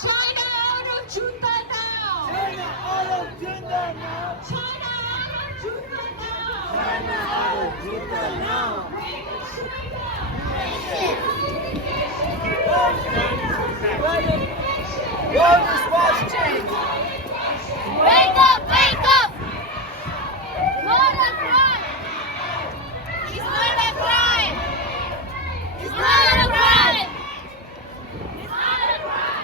China out of Junta now! China out of Junta now! China out of Junta now! China out of Junta now! World is watching! Wake up! Wake up! Not a crime! It's not a crime! It's not a crime! It's not a crime!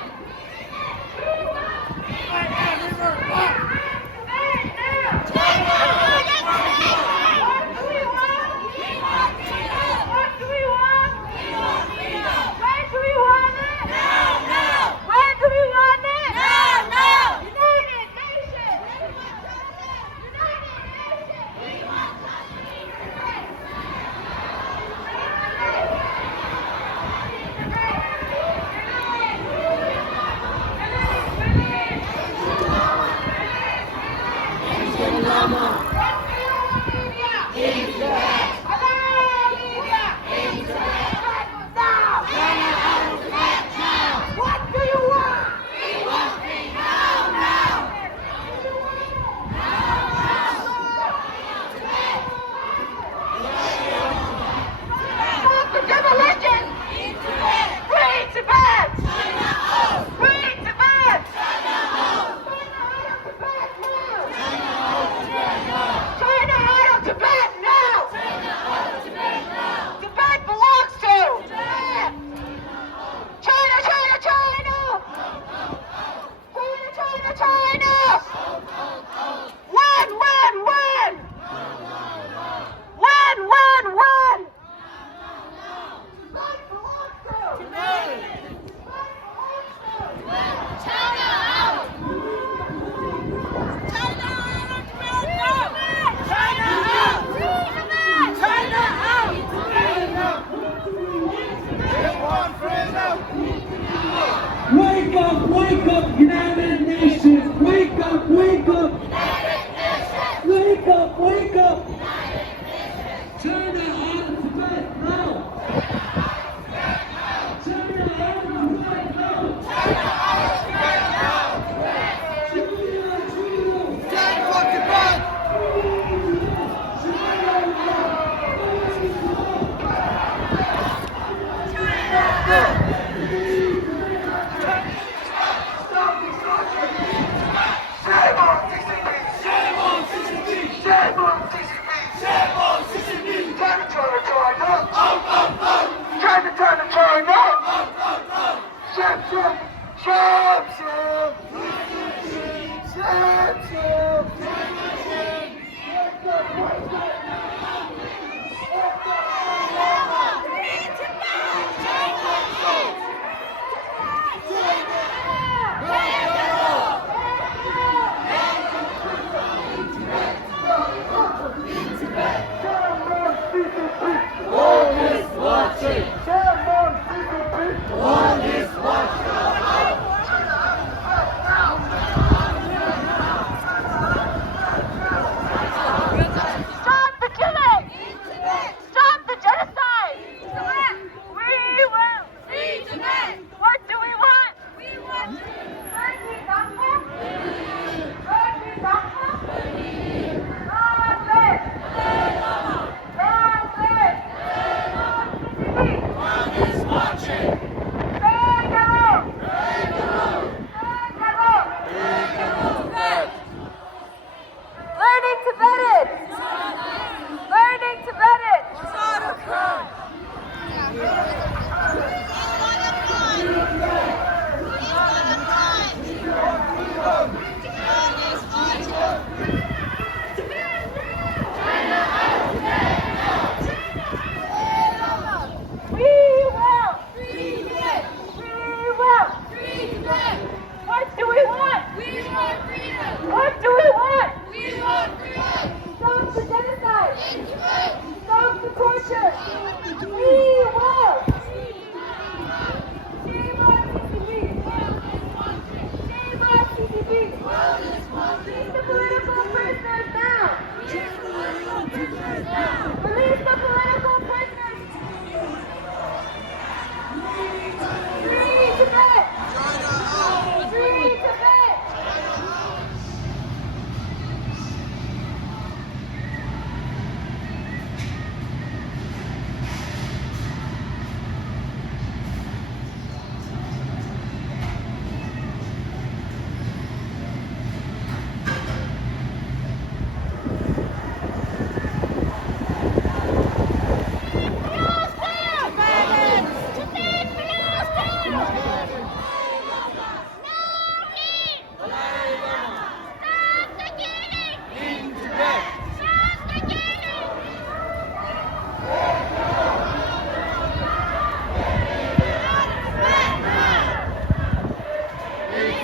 Wake up, United Nations! Wake up, wake up! Wake up, wake up! China out of Tibet now! China out of Tibet now! China for Tibet! Stop the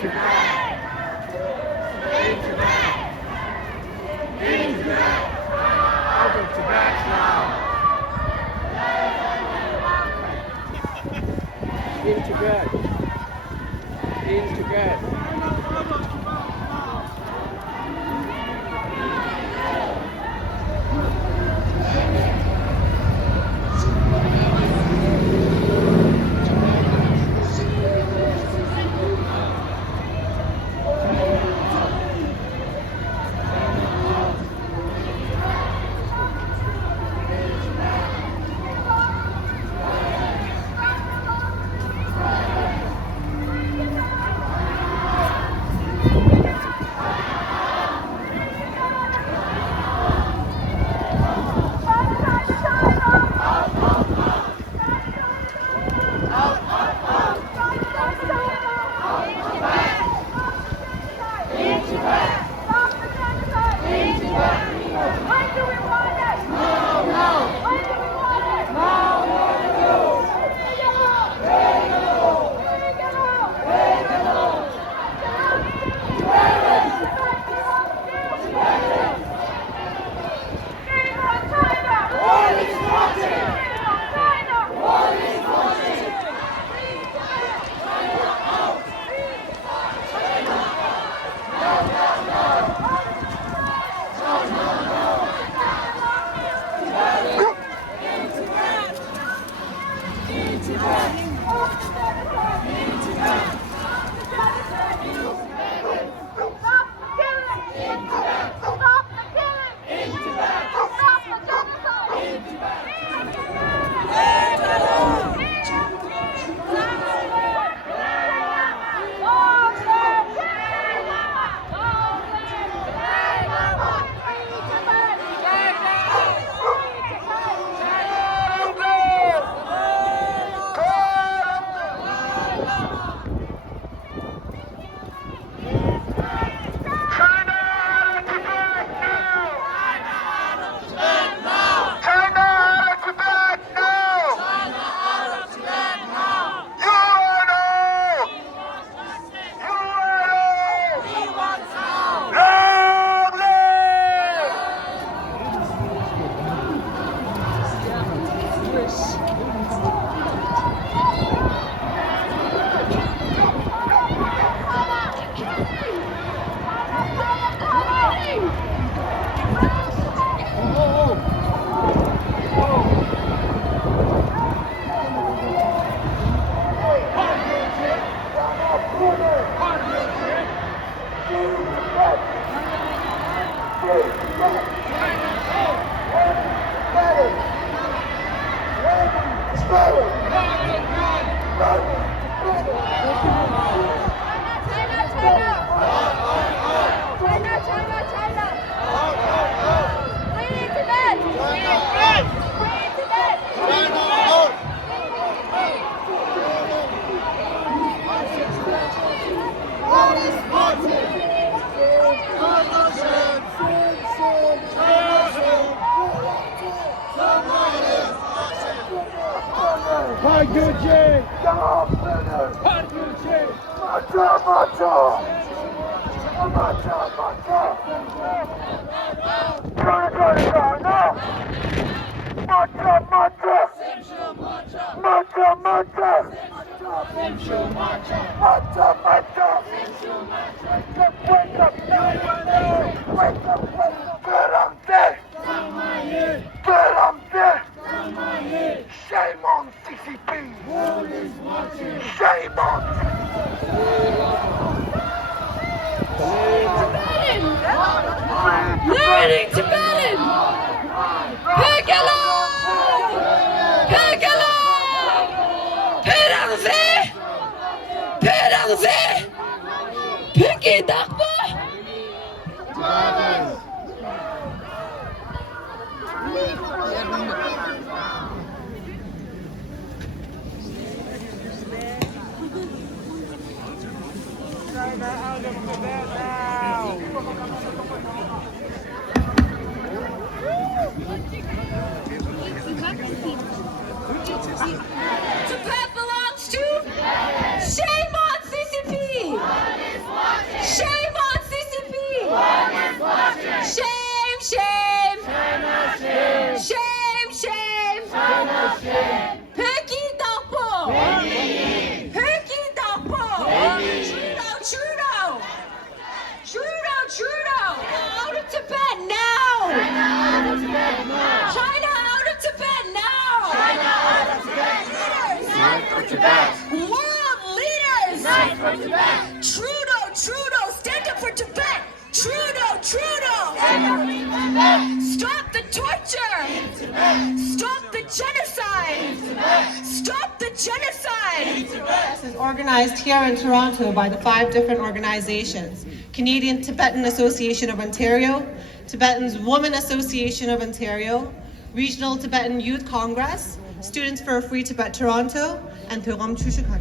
In Tibet. In Tibet. Shame on CCP! Shame on Learning Tibetan! Pekala! Pekala! Perangse! Perangse! Pekidakpa! Tibet belongs to Shame on CCP! Tibet! World leaders! Unite for Tibet! Trudeau, Trudeau, stand up for Tibet! Trudeau, Trudeau! Stand up for Tibet! Stop the torture! Tibet! Stop the genocide! Tibet! Stop the genocide! Tibet! Is organized here in Toronto by the 5 different organizations: Canadian Tibetan Association of Ontario, Tibetan's Women Association of Ontario, Regional Tibetan Youth Congress, Students for a Free Tibet Toronto, and Thögam Chushukan.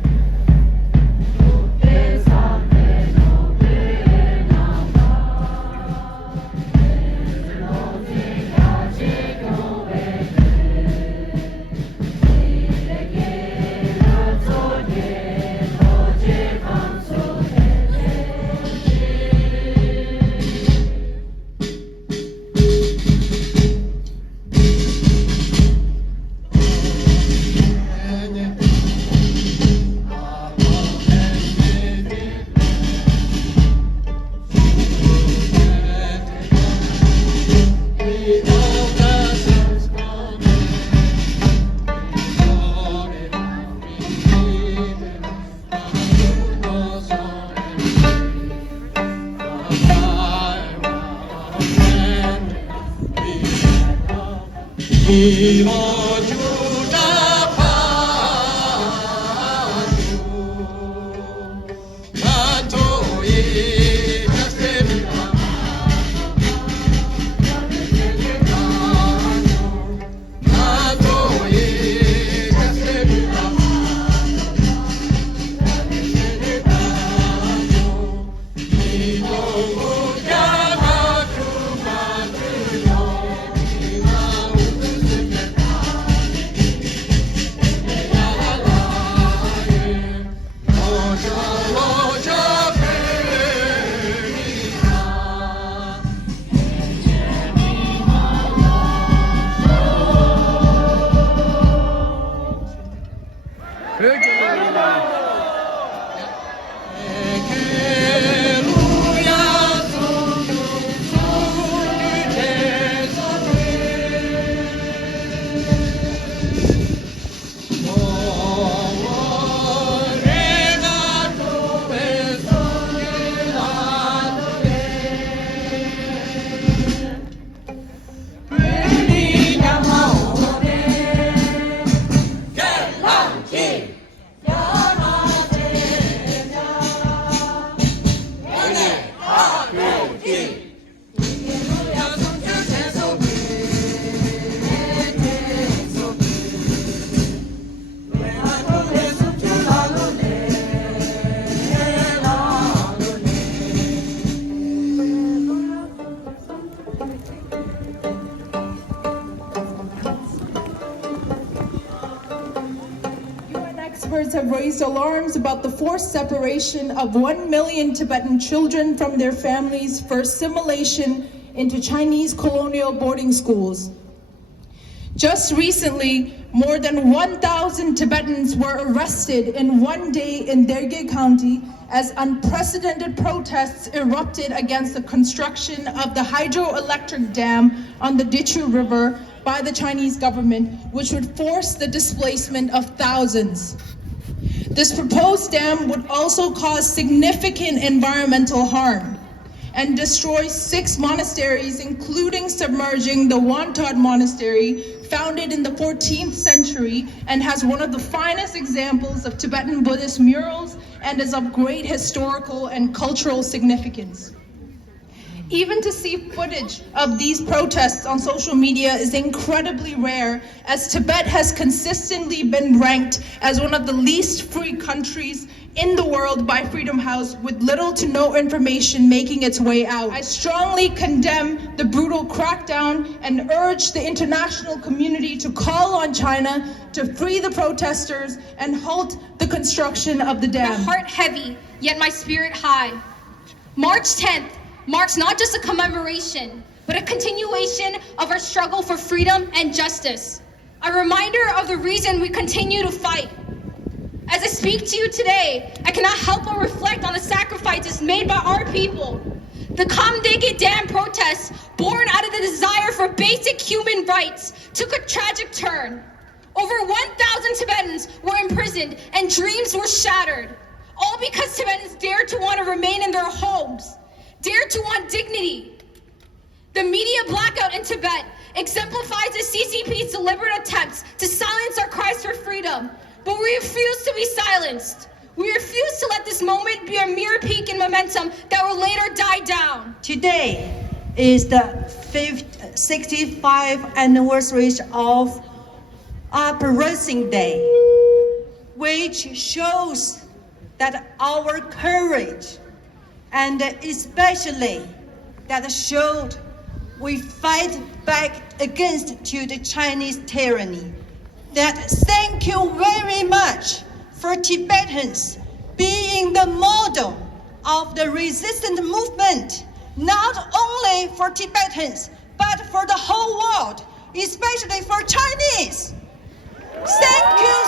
Experts have raised alarms about the forced separation of 1 million Tibetan children from their families for assimilation into Chinese colonial boarding schools. Just recently, more than 1,000 Tibetans were arrested in one day in Derge County as unprecedented protests erupted against the construction of the hydroelectric dam on the Dichu River by the Chinese government, which would force the displacement of thousands. This proposed dam would also cause significant environmental harm and destroy 6 monasteries, including submerging the Wantod Monastery, founded in the 14th century and has one of the finest examples of Tibetan Buddhist murals and is of great historical and cultural significance. Even to see footage of these protests on social media is incredibly rare, as Tibet has consistently been ranked as one of the least free countries in the world by Freedom House, with little to no information making its way out. I strongly condemn the brutal crackdown and urge the international community to call on China to free the protesters and halt the construction of the dam. My heart heavy, yet my spirit high. March 10th marks not just a commemoration, but a continuation of our struggle for freedom and justice. A reminder of the reason we continue to fight. As I speak to you today, I cannot help but reflect on the sacrifices made by our people. The Kamdege Dam protests, born out of the desire for basic human rights, took a tragic turn. Over 1,000 Tibetans were imprisoned and dreams were shattered. All because Tibetans dared to want to remain in their homes, dared to want dignity. The media blackout in Tibet exemplifies the CCP's deliberate attempts to silence our cries for freedom, but we refuse to be silenced. We refuse to let this moment be a mere peak in momentum that will later die down. Today is the 65th anniversary of Uprising Day, which shows that our courage, and especially that showed we fight back against to the Chinese tyranny. That thank you very much for Tibetans being the model of the resistance movement, not only for Tibetans, but for the whole world, especially for Chinese. Thank you